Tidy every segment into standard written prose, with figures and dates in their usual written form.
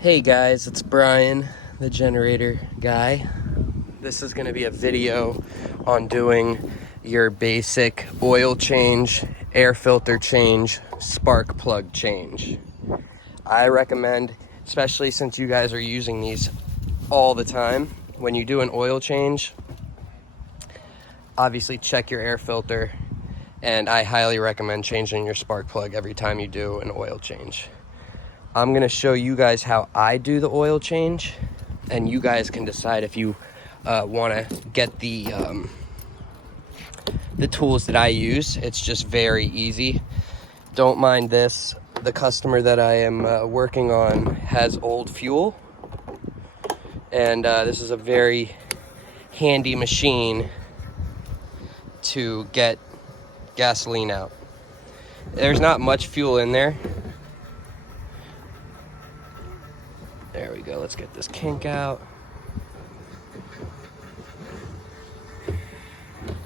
Hey guys, it's Brian, the generator guy. This is going to be a video on doing your basic oil change, air filter change, spark plug change. I recommend, especially since you guys are using these all the time, when you do an oil change, obviously check your air filter, and I highly recommend changing your spark plug every time you do an oil change. I'm going to show you guys how I do the oil change, and you guys can decide if you want to get the tools that I use. It's just very easy. Don't mind this. The customer that I am working on has old fuel, and this is a very handy machine to get gasoline out. There's not much fuel in there. There we go. Let's get this kink out.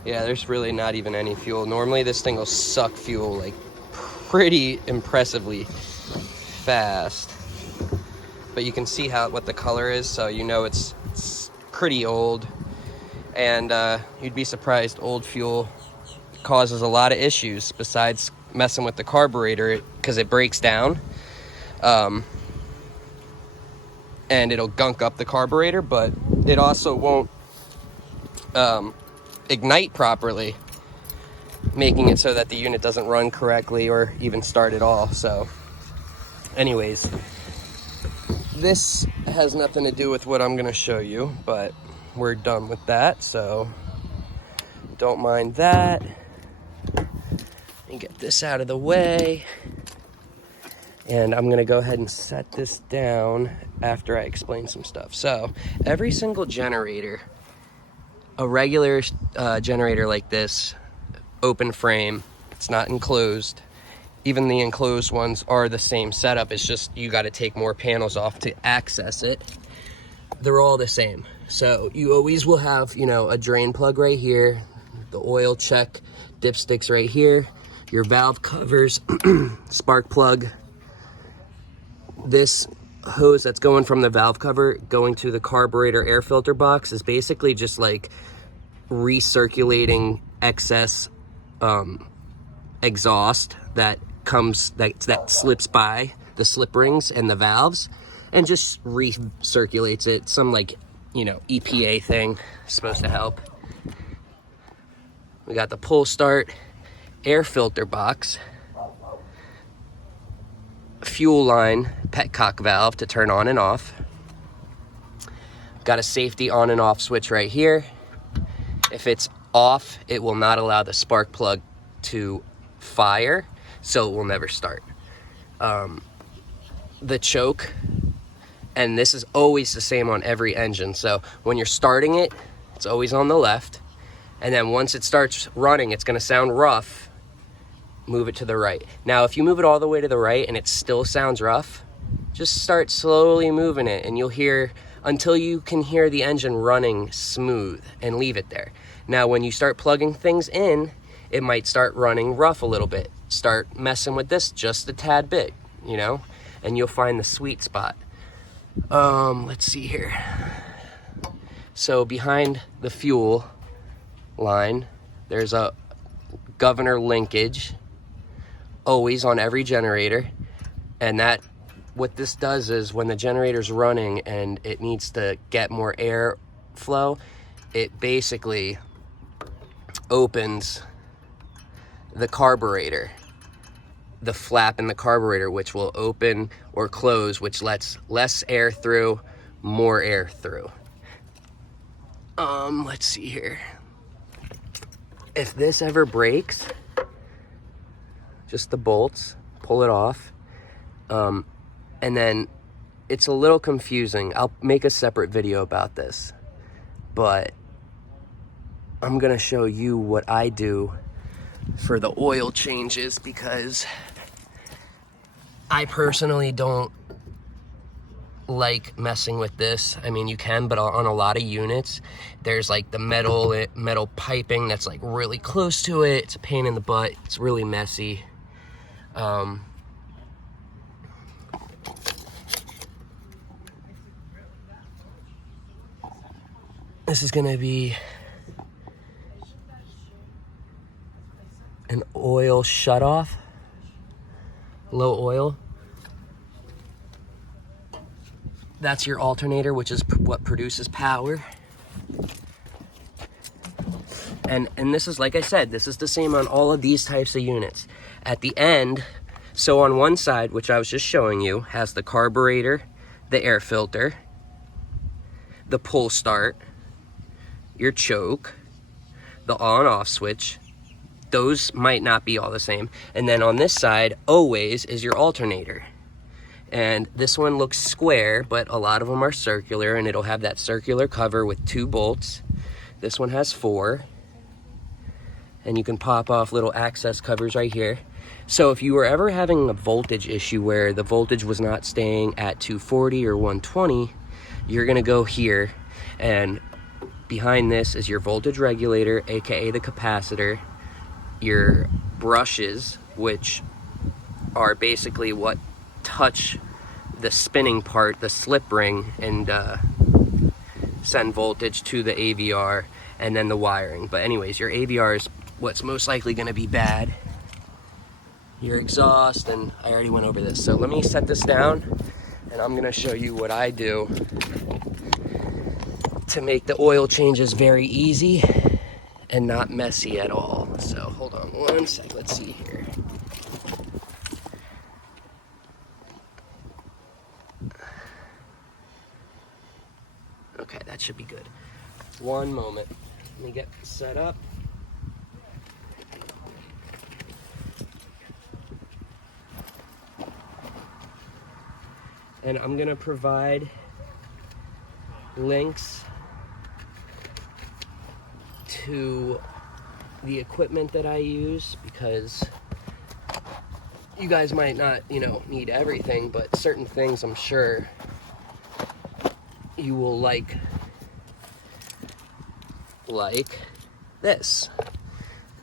Yeah, there's really not even any fuel. Normally this thing will suck fuel like pretty impressively fast. But you can see what the color is, so you know it's pretty old. And you'd be surprised, old fuel causes a lot of issues besides messing with the carburetor because it breaks down. And it'll gunk up the carburetor, but it also won't ignite properly, making it so that the unit doesn't run correctly or even start at all. So anyways, this has nothing to do with what I'm going to show you, but we're done with that, so don't mind that. And get this out of the way. And I'm gonna go ahead and set this down after I explain some stuff. So every single generator, a regular generator like this, open frame, it's not enclosed. Even the enclosed ones are the same setup. It's just you gotta take more panels off to access it. They're all the same. So you always will have, a drain plug right here, the oil check dipsticks right here, your valve covers, spark plug. This hose that's going from the valve cover going to the carburetor air filter box is basically just like recirculating excess exhaust that slips by the slip rings and the valves and just recirculates it. Some EPA thing supposed to help. We got the pull start air filter box, fuel line petcock valve to turn on and off. Got a safety on and off switch right here. If it's off, it will not allow the spark plug to fire, so it will never start. The choke, and this is always the same on every engine, so when you're starting it, it's always on the left, and then once it starts running, it's going to sound rough. Move it to the right. Now, if you move it all the way to the right and it still sounds rough, just start slowly moving it, and you'll hear until you can hear the engine running smooth, and leave it there. Now, when you start plugging things in, it might start running rough a little bit. Start messing with this just a tad bit, and you'll find the sweet spot. Let's see here. So behind the fuel line, there's a governor linkage, always on every generator, and what this does is when the generator's running and it needs to get more air flow, it basically opens the carburetor, the flap in the carburetor, which will open or close, which lets less air through, more air through. Let's see here. If this ever breaks, just the bolts, pull it off. And then it's a little confusing. I'll make a separate video about this, but I'm gonna show you what I do for the oil changes, because I personally don't like messing with this. I mean, you can, but on a lot of units, there's like the metal piping that's like really close to it. It's a pain in the butt. It's really messy. This is gonna be an oil shutoff, low oil. That's your alternator, which is what produces power. And this is, like I said, this is the same on all of these types of units. At the end, so on one side, which I was just showing you, has the carburetor, the air filter, the pull start, your choke, the on off switch. Those might not be all the same. And then on this side, always, is your alternator. And this one looks square, but a lot of them are circular, and it'll have that circular cover with 2 bolts. This one has 4. And you can pop off little access covers right here. So if you were ever having a voltage issue where the voltage was not staying at 240 or 120, you're gonna go here, and behind this is your voltage regulator, aka the capacitor, your brushes, which are basically what touch the spinning part, the slip ring, and send voltage to the AVR, and then the wiring. But anyways, your AVR is what's most likely going to be bad. Your exhaust, and I already went over this. So let me set this down, and I'm going to show you what I do to make the oil changes very easy and not messy at all. So hold on one sec, let's see here. Okay, that should be good. One moment. Let me get set up. And I'm gonna provide links to the equipment that I use, because you guys might not, need everything, but certain things I'm sure you will like this.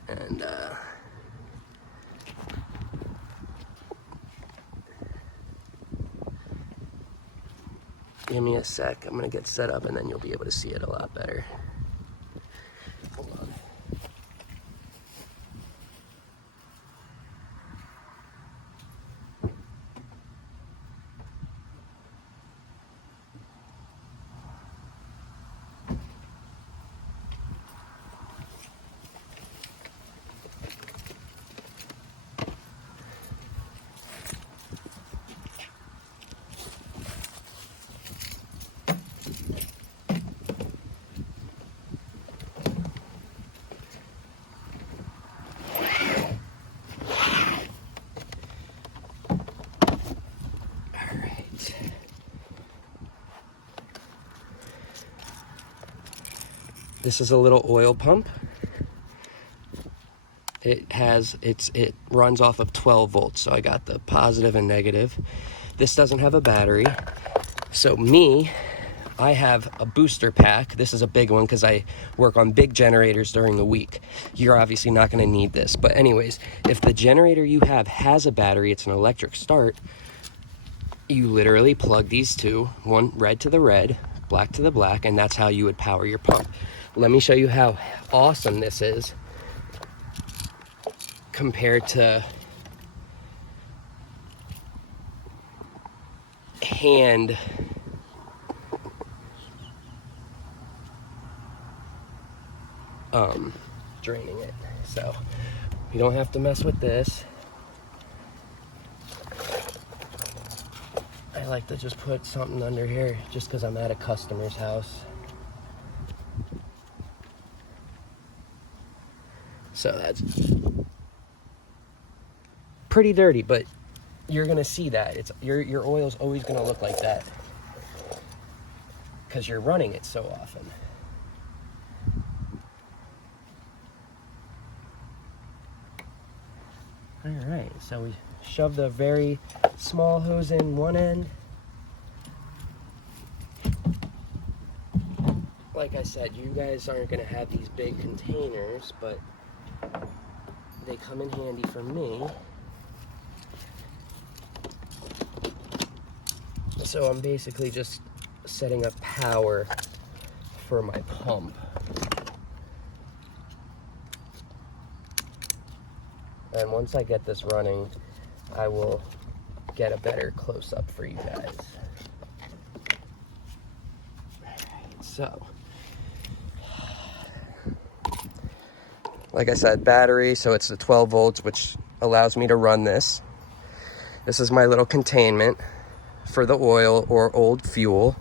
And give me a sec, I'm gonna get set up, and then you'll be able to see it a lot better. Hold on. This is a little oil pump. It runs off of 12 volts, so I got the positive and negative. This doesn't have a battery. So I have a booster pack. This is a big one because I work on big generators during the week. You're obviously not going to need this. But anyways, if the generator you have has a battery, it's an electric start, you literally plug these two, one red to the red, black to the black, and that's how you would power your pump. Let me show you how awesome this is compared to hand draining it. So you don't have to mess with this. I like to just put something under here just because I'm at a customer's house. So that's pretty dirty, but you're gonna see that. Your oil's always gonna look like that because you're running it so often. All right, so we shove the very small hose in one end. Like I said, you guys aren't gonna have these big containers, but they come in handy for me. So I'm basically just setting up power for my pump. And once I get this running, I will get a better close-up for you guys. So, like I said, battery, so it's the 12 volts, which allows me to run this. This is my little containment for the oil or old fuel.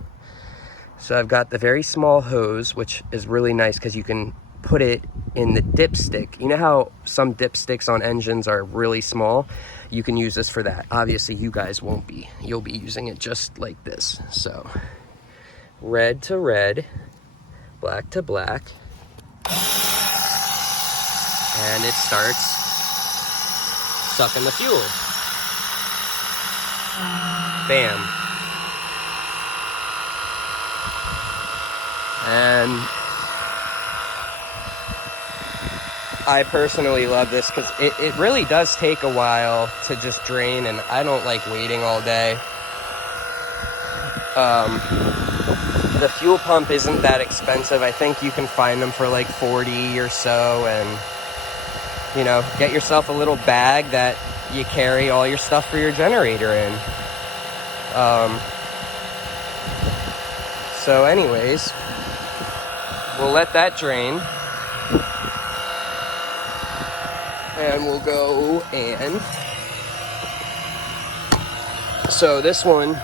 So I've got the very small hose, which is really nice because you can put it in the dipstick. You know how some dipsticks on engines are really small? You can use this for that. Obviously, you guys won't be. You'll be using it just like this. So, red to red, black to black. And it starts sucking the fuel. Bam. And I personally love this because it really does take a while to just drain, and I don't like waiting all day. The fuel pump isn't that expensive. I think you can find them for like 40 or so, and you know, get yourself a little bag that you carry all your stuff for your generator in. So anyways, we'll let that drain. And we'll go and... So this one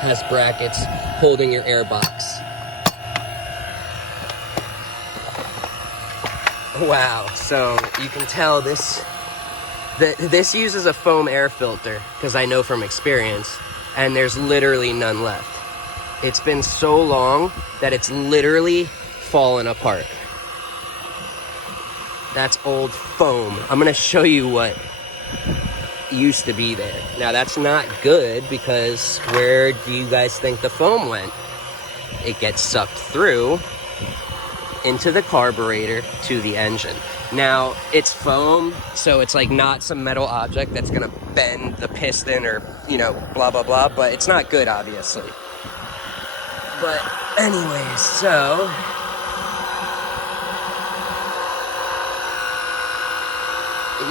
has brackets holding your air box. Wow, so you can tell this uses a foam air filter, because I know from experience, and there's literally none left. It's been so long that it's literally fallen apart. That's old foam. I'm gonna show you what used to be there. Now that's not good, because where do you guys think the foam went? It gets sucked through into the carburetor to the engine. Now it's foam, so it's like not some metal object that's gonna bend the piston or, you know, blah blah blah, but it's not good, obviously. But anyways, so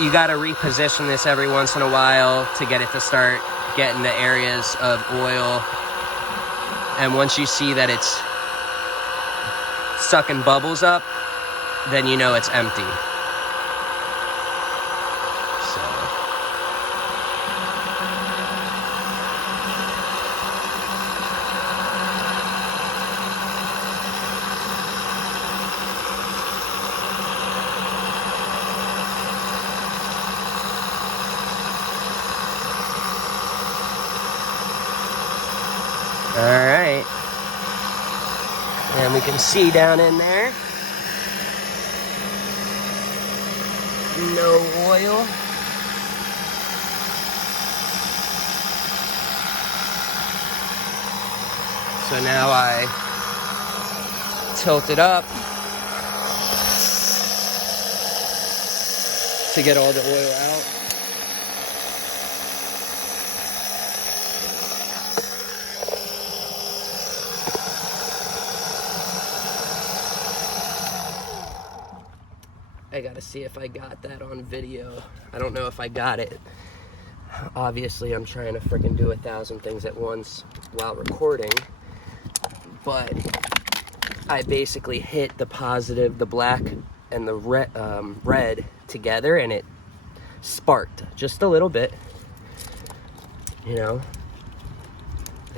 you got to reposition this every once in a while to get it to start getting the areas of oil. And once you see that it's sucking bubbles up, then you know it's empty. All right, and we can see down in there, no oil. So now I tilt it up to get all the oil out. I gotta see if I got that on video. I don't know if I got it. Obviously, I'm trying to freaking do 1,000 things at once while recording. But I basically hit the positive, the black, and the red together, and it sparked just a little bit. You know,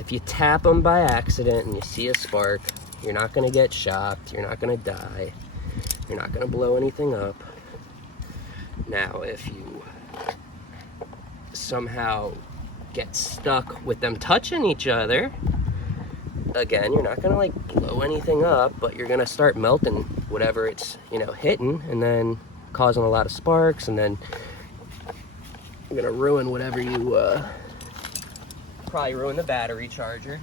if you tap them by accident and you see a spark, you're not gonna get shocked. You're not gonna die. You're not gonna blow anything up. Now, if you somehow get stuck with them touching each other, again, you're not gonna like blow anything up, but you're gonna start melting whatever it's, you know, hitting, and then causing a lot of sparks, and then you're gonna ruin whatever you, probably ruin the battery charger.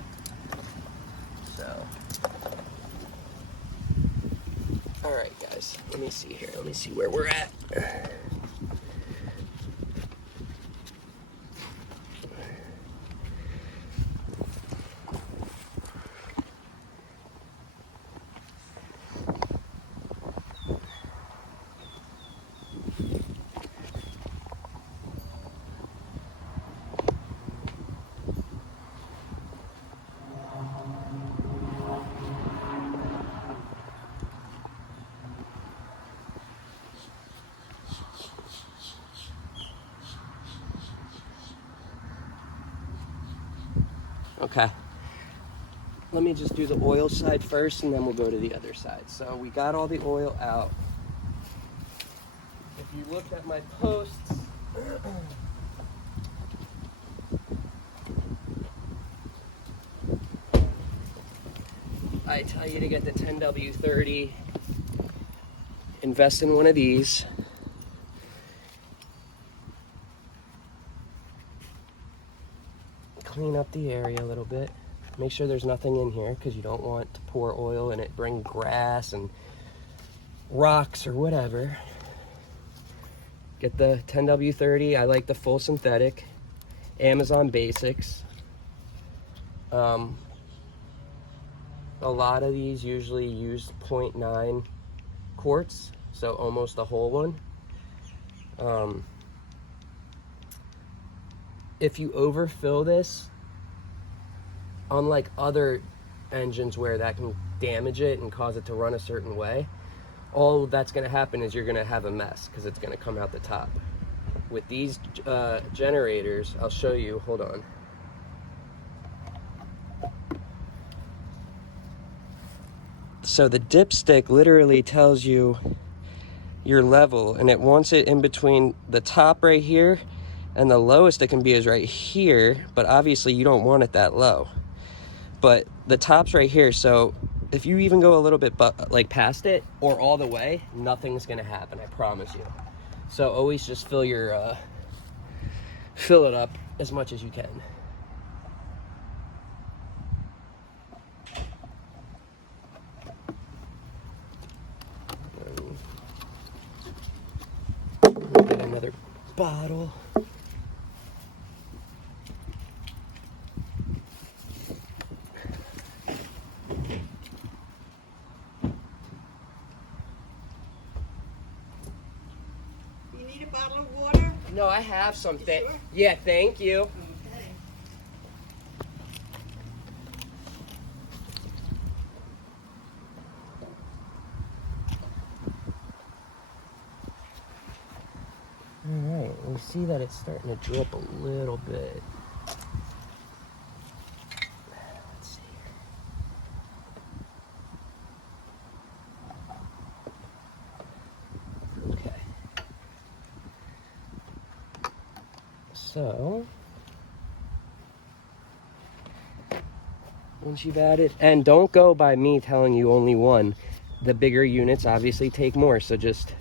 So, all right, guys, let me see here. Let me see where we're at. Okay. Let me just do the oil side first and then we'll go to the other side. So we got all the oil out. If you looked at my posts, I tell you to get the 10W30, invest in one of these. Clean up the area a little bit. Make sure there's nothing in here because you don't want to pour oil in it, bring grass and rocks or whatever. Get the 10W30. I like the full synthetic. Amazon Basics. A lot of these usually use 0.9 quarts, so almost a whole one. If you overfill this, unlike other engines where that can damage it and cause it to run a certain way, all that's going to happen is you're going to have a mess because it's going to come out the top. With these generators, I'll show you, hold on. So the dipstick literally tells you your level, and it wants it in between the top right here, and the lowest it can be is right here, but obviously you don't want it that low. But the top's right here, so if you even go a little bit like past it or all the way, nothing's gonna happen, I promise you. So always just fill it up as much as you can. Get another bottle. You need a bottle of water? No, I have something. Sure? Yeah, thank you. Okay. All right, we see that it's starting to drip a little bit. Let's see here. Okay. So, once you've added, and don't go by me telling you only one. The bigger units obviously take more, so just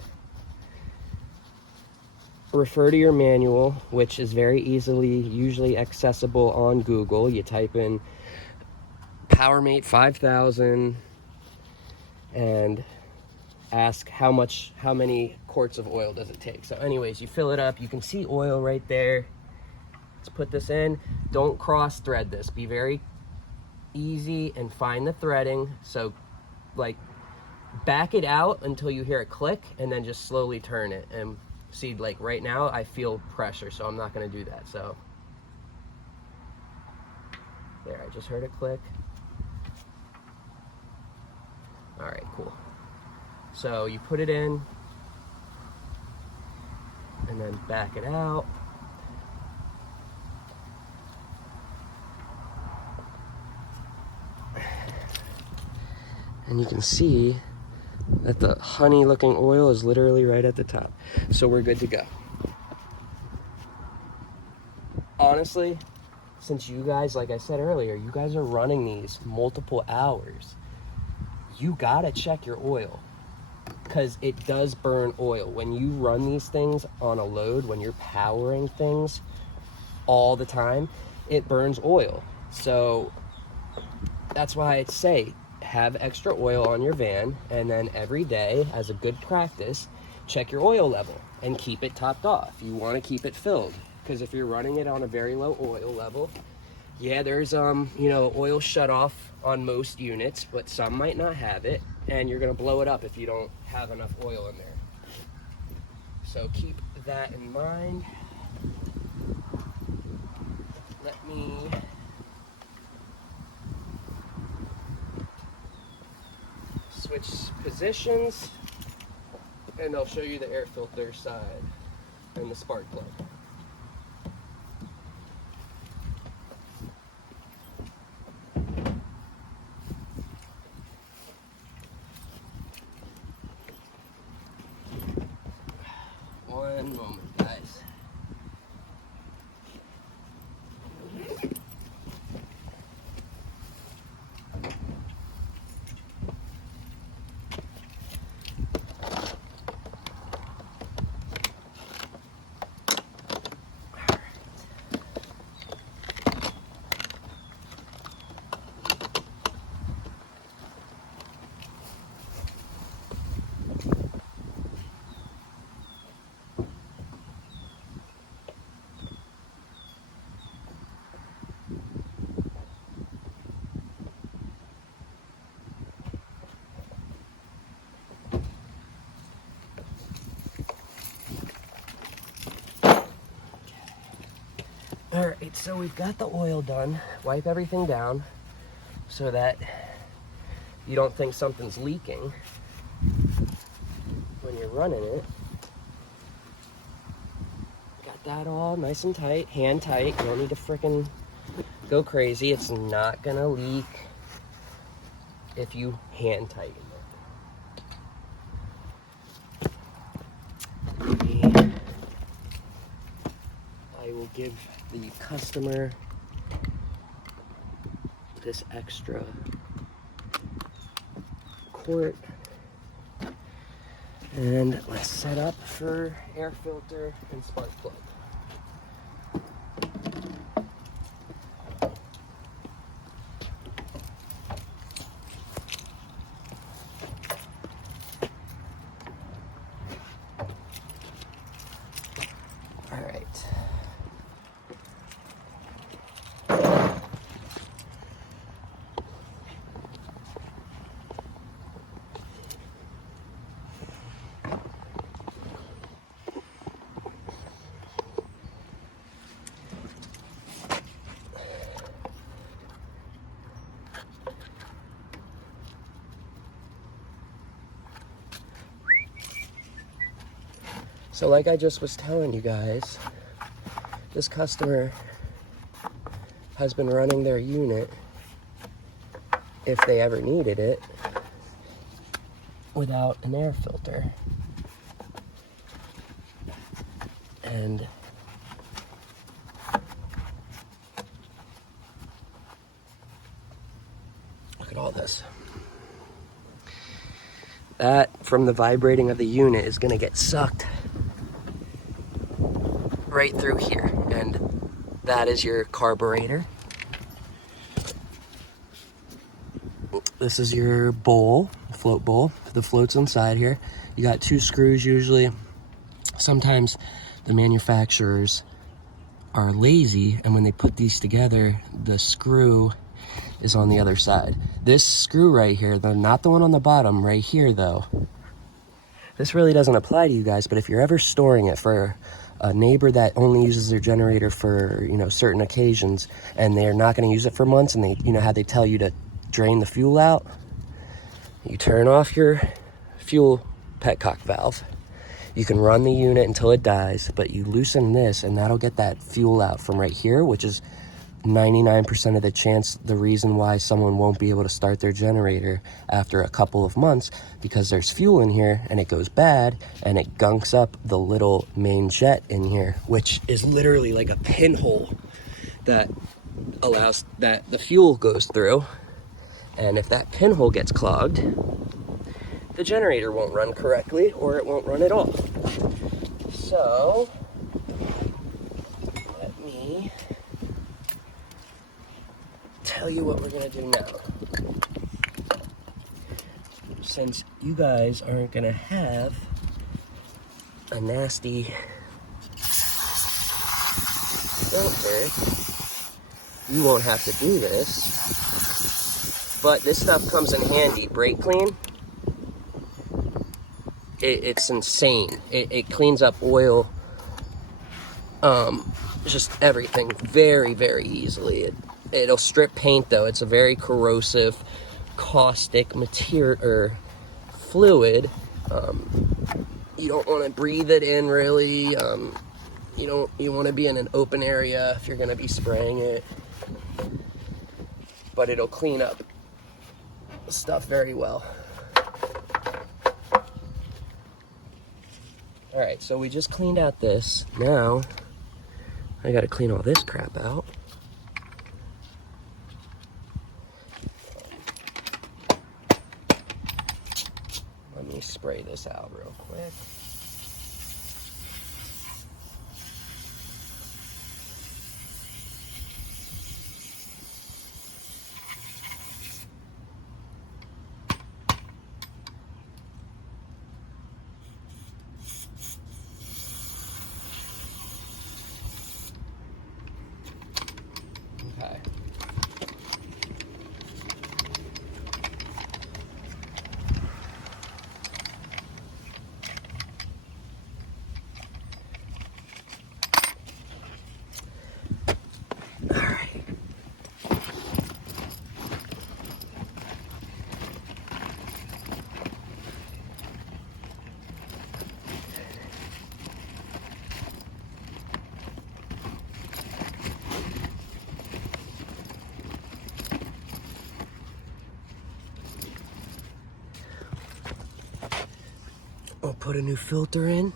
refer to your manual, which is very usually accessible on Google. You type in PowerMate 5000 and ask how many quarts of oil does it take. So anyways, you fill it up, you can see oil right there. Let's put this in. Don't cross thread this. Be very easy and find the threading. So like back it out until you hear a click and then just slowly turn it. And see, like right now I feel pressure, so I'm not going to do that. So there, I just heard a click. All right, cool. So you put it in and then back it out. And you can see that the honey looking oil is literally right at the top. So we're good to go. Honestly, since you guys, like I said earlier, you guys are running these multiple hours, you gotta check your oil because it does burn oil. When you run these things on a load, when you're powering things all the time, it burns oil. So that's why I'd say have extra oil on your van, and then every day as a good practice, check your oil level and keep it topped off. You want to keep it filled because if you're running it on a very low oil level, yeah, there's oil shut off on most units, but some might not have it, and you're going to blow it up if you don't have enough oil in there. So keep that in mind. Let me switch positions, and I'll show you the air filter side and the spark plug. right, so we've got the oil done. Wipe everything down so that you don't think something's leaking when you're running it. Got that all nice and tight, hand tight. You don't need to frickin' go crazy. It's not gonna leak if you hand tighten it. I will give the customer this extra quart, and let's set up for air filter and spark plug. All right. So like I just was telling you guys, this customer has been running their unit, if they ever needed it, without an air filter. And look at all this. That, from the vibrating of the unit, is gonna get sucked right through here, and that is your carburetor. This is your bowl, float bowl. The float's inside here. You got 2 screws usually. Sometimes the manufacturers are lazy, and when they put these together, the screw is on the other side. This screw right here, though, not the one on the bottom, right here though, this really doesn't apply to you guys, but if you're ever storing it for a neighbor that only uses their generator for, you know, certain occasions, and they're not going to use it for months, and they, you know how they tell you to drain the fuel out, you turn off your fuel petcock valve. You can run the unit until it dies, but you loosen this, and that'll get that fuel out from right here, which is 99% of the chance, the reason why someone won't be able to start their generator after a couple of months, because there's fuel in here and it goes bad and it gunks up the little main jet in here, which is literally like a pinhole that allows that the fuel goes through. And if that pinhole gets clogged, the generator won't run correctly, or it won't run at all. So let me tell you what we're gonna do now. Since you guys aren't gonna have a nasty filter, you won't have to do this. But this stuff comes in handy. Brake clean, it's insane. It cleans up oil, just everything very, very easily. It'll strip paint though. It's a very corrosive, caustic material or fluid. You don't want to breathe it in really. You want to be in an open area if you're going to be spraying it. But it'll clean up stuff very well. All right, so we just cleaned out this. Now I got to clean all this crap out. Let me spray this out real quick. Okay. I'll put a new filter in.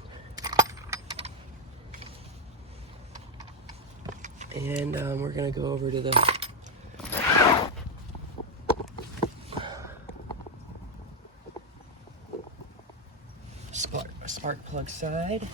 And we're gonna go over to the spark plug side.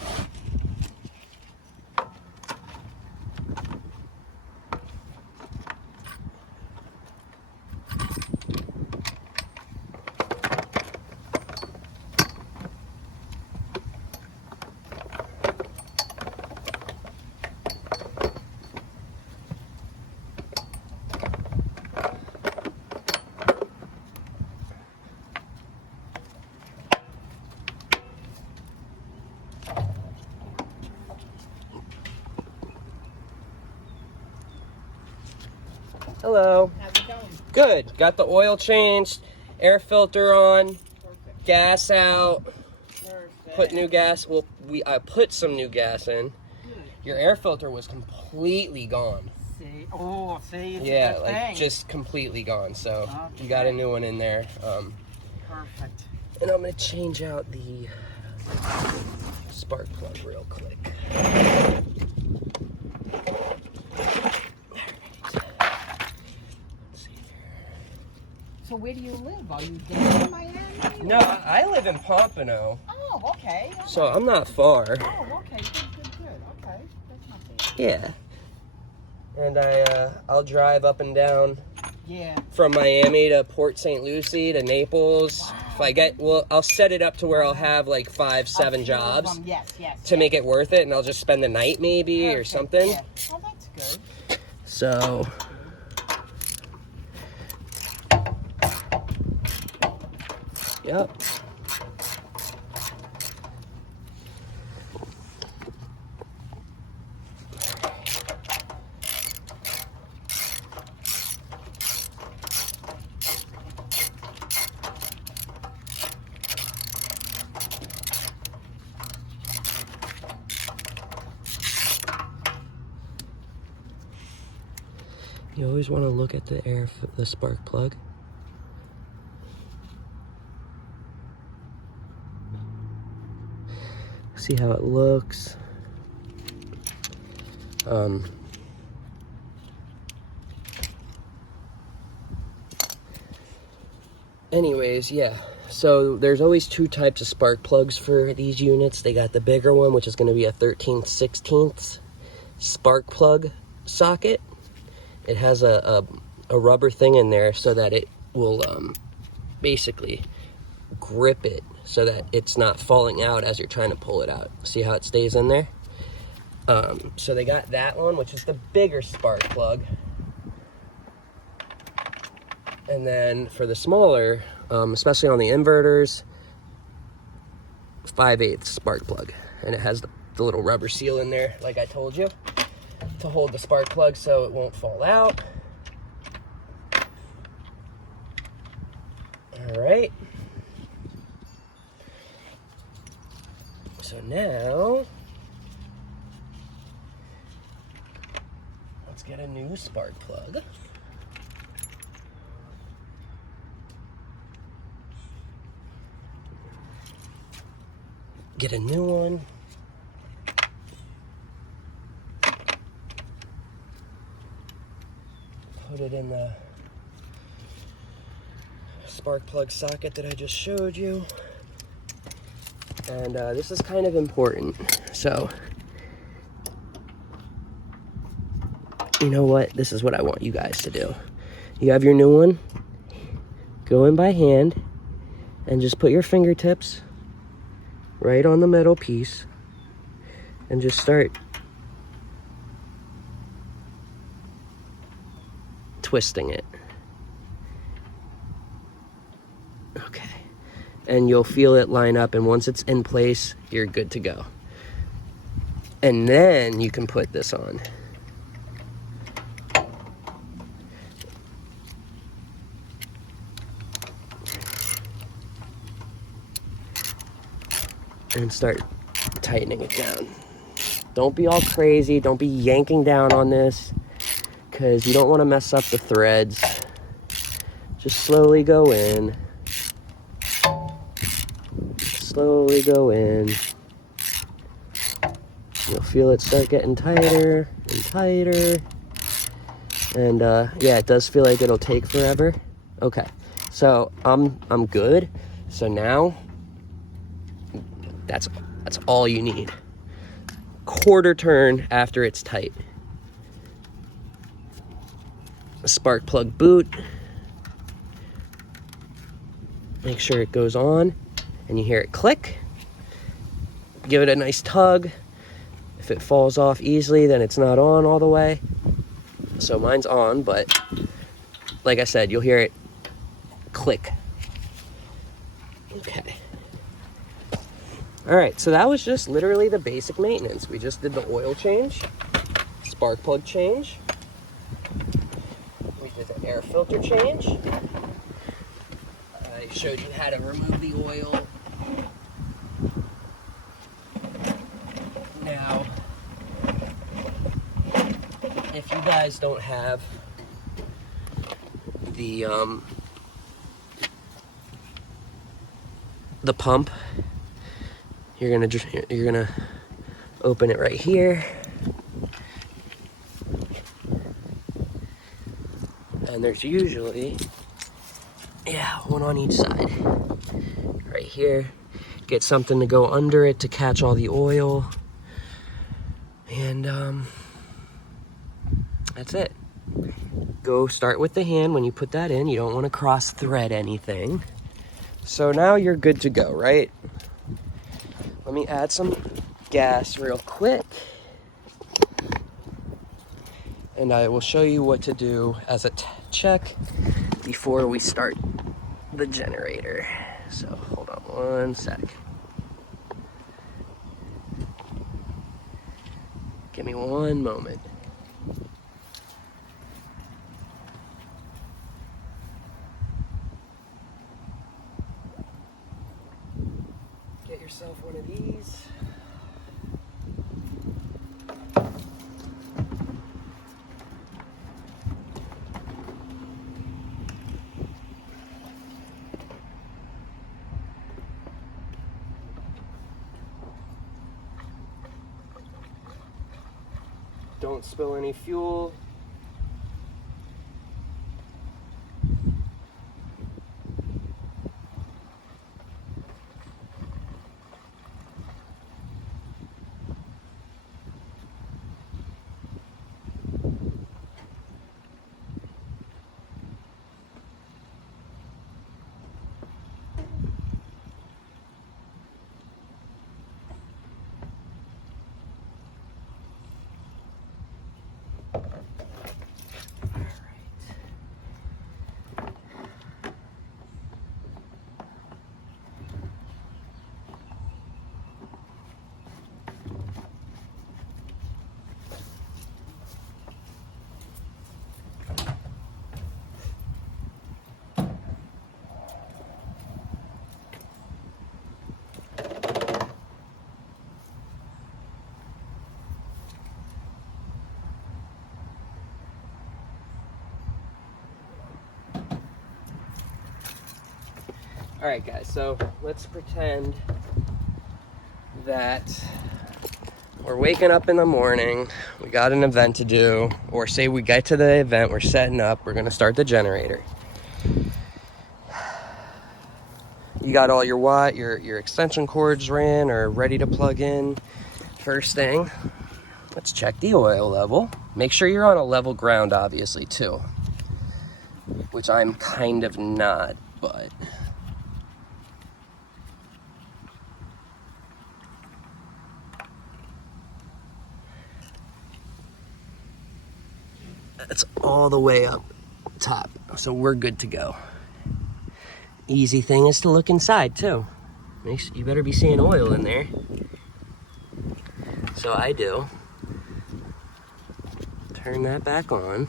Hello. How's it going? Good. Got the oil changed, air filter on, Perfect. gas out. Perfect. Put new gas. Well, I put some new gas in. Good. Your air filter was completely gone. See? Oh, see? It's a Yeah, good like thing. just completely gone. So Okay. you got a new one in there. Perfect. And I'm gonna change out the spark plug real quick. So where do you live? Are you down in Miami? No, I live in Pompano, Oh, okay. All so right. I'm not far. Oh, okay. Good. Okay. That's not bad. Yeah. And I'll drive up and down Yeah. from Miami to Port St. Lucie to Naples. Wow. If I get, well, I'll set it up to where I'll have like 5, 7 A few of jobs them. Yes. to make it worth it, and I'll just spend the night maybe or Perfect. something. Yeah. Oh, that's good. So, yep. You always want to look at the spark plug. See how it looks. Anyways, yeah. So there's always 2 types of spark plugs for these units. They got the bigger one, which is going to be a 13/16 spark plug socket. It has a rubber thing in there so that it will basically grip it so that it's not falling out as you're trying to pull it out. See how it stays in there? So they got that one, which is the bigger spark plug. And then for the smaller, especially on the inverters, 5/8 spark plug. And it has the little rubber seal in there, like I told you, to hold the spark plug so it won't fall out. All right. So now, let's get a new spark plug. Get a new one. Put it in the spark plug socket that I just showed you. And this is kind of important. So, you know what? This is what I want you guys to do. You have your new one. Go in by hand and just put your fingertips right on the metal piece and just start twisting it. Okay. And you'll feel it line up, and once it's in place, you're good to go. And then you can put this on. And start tightening it down. Don't be all crazy. Don't be yanking down on this, because you don't want to mess up the threads. Just slowly go in. slowly go in. You'll feel it start getting tighter and tighter. And yeah, it does feel like it'll take forever. Okay, so I'm good. So now that's all you need. Quarter turn after it's tight. A spark plug boot. Make sure it goes on and you hear it click. Give it a nice tug. If it falls off easily, then it's not on all the way. So mine's on, but like I said, you'll hear it click. Okay. All right, so that was just literally the basic maintenance. We just did the oil change, spark plug change. We did the air filter change. I showed you how to remove the oil. Now, if you guys don't have the pump, you're gonna open it right here, and there's usually one on each side. Right here, get something to go under it to catch all the oil, and that's it. Go start with the hand when you put that in. You don't want to cross thread anything. So now you're good to go, right? Let me add some gas real quick, and I will show you what to do as a check before we start the generator. So hold on one sec. Give me one moment. Get yourself one of these. Don't spill any fuel. All right, guys, so let's pretend that we're waking up in the morning, we got an event to do, or say we get to the event, we're setting up, we're gonna start the generator. You got all your extension cords ran or ready to plug in. First thing, let's check the oil level. Make sure you're on a level ground, obviously, too, which I'm kind of not, but it's all the way up top, so we're good to go. Easy thing is to look inside too. You better be seeing oil in there. So I do. Turn that back on.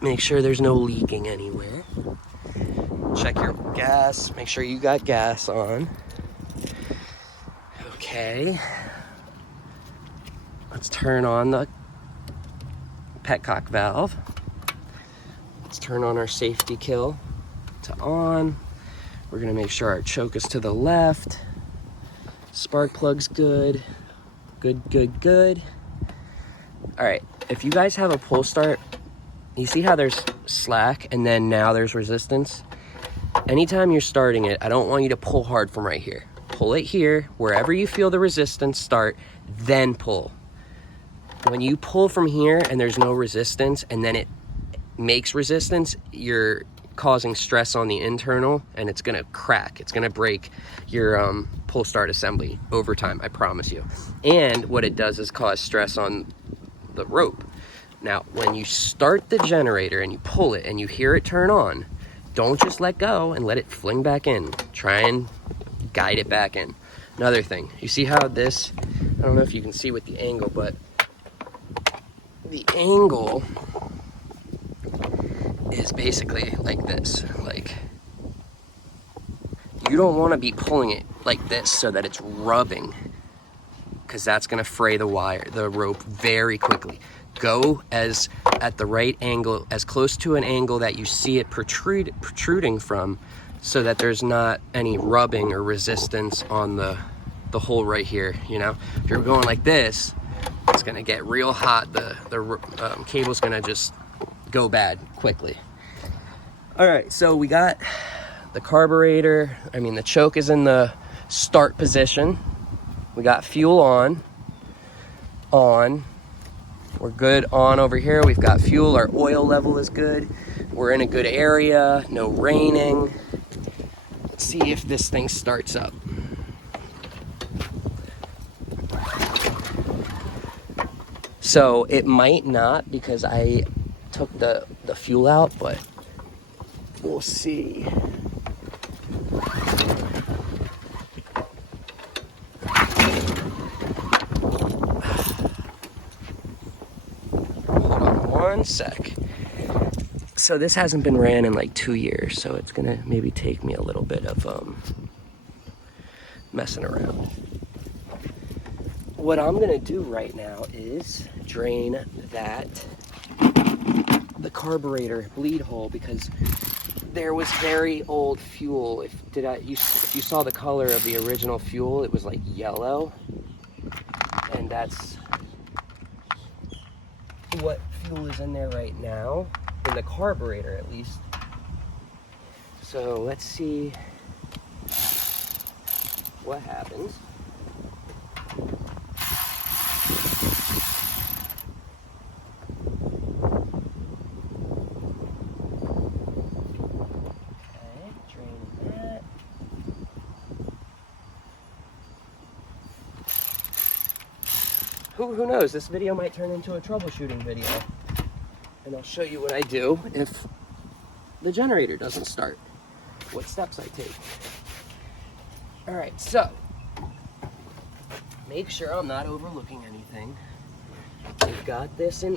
Make sure there's no leaking anywhere. Check your gas, make sure you got gas on. Okay. Let's turn on the petcock valve. Let's turn on our safety kill to on. We're gonna make sure our choke is to the left. Spark plug's good. Good, good, good. All right, if you guys have a pull start, you see how there's slack and then now there's resistance? Anytime you're starting it, I don't want you to pull hard from right here. Pull it here, wherever you feel the resistance start, then pull. When you pull from here and there's no resistance and then it makes resistance, you're causing stress on the internal and it's gonna crack. It's gonna break your pull start assembly over time, I promise you. And what it does is cause stress on the rope. Now, when you start the generator and you pull it and you hear it turn on, don't just let go and let it fling back in. Try and guide it back in. Another thing, you see how this, I don't know if you can see with the angle, but the angle is basically like this. Like, you don't want to be pulling it like this so that it's rubbing, because that's going to fray the wire, the rope very quickly. Go as at the right angle, as close to an angle that you see it protruding from, so that there's not any rubbing or resistance on the hole right here. You know, if you're going like this, it's gonna get real hot. The cable's gonna just go bad quickly. All right, so we got the carburetor. I mean, the choke is in the start position. We got fuel on. We're good on over here. We've got fuel. Our oil level is good. We're in a good area. No raining. Let's see if this thing starts up. So it might not, because I took the fuel out, but we'll see. Hold on one sec. So this hasn't been ran in like 2 years, so it's gonna maybe take me a little bit of messing around. What I'm gonna do right now is drain the carburetor bleed hole, because there was very old fuel. If you saw the color of the original fuel, it was like yellow, and that's what fuel is in there right now, in the carburetor at least. So let's see what happens. Who knows, this video might turn into a troubleshooting video, and I'll show you what I do if the generator doesn't start, what steps I take. All right, so make sure I'm not overlooking anything. We've got this in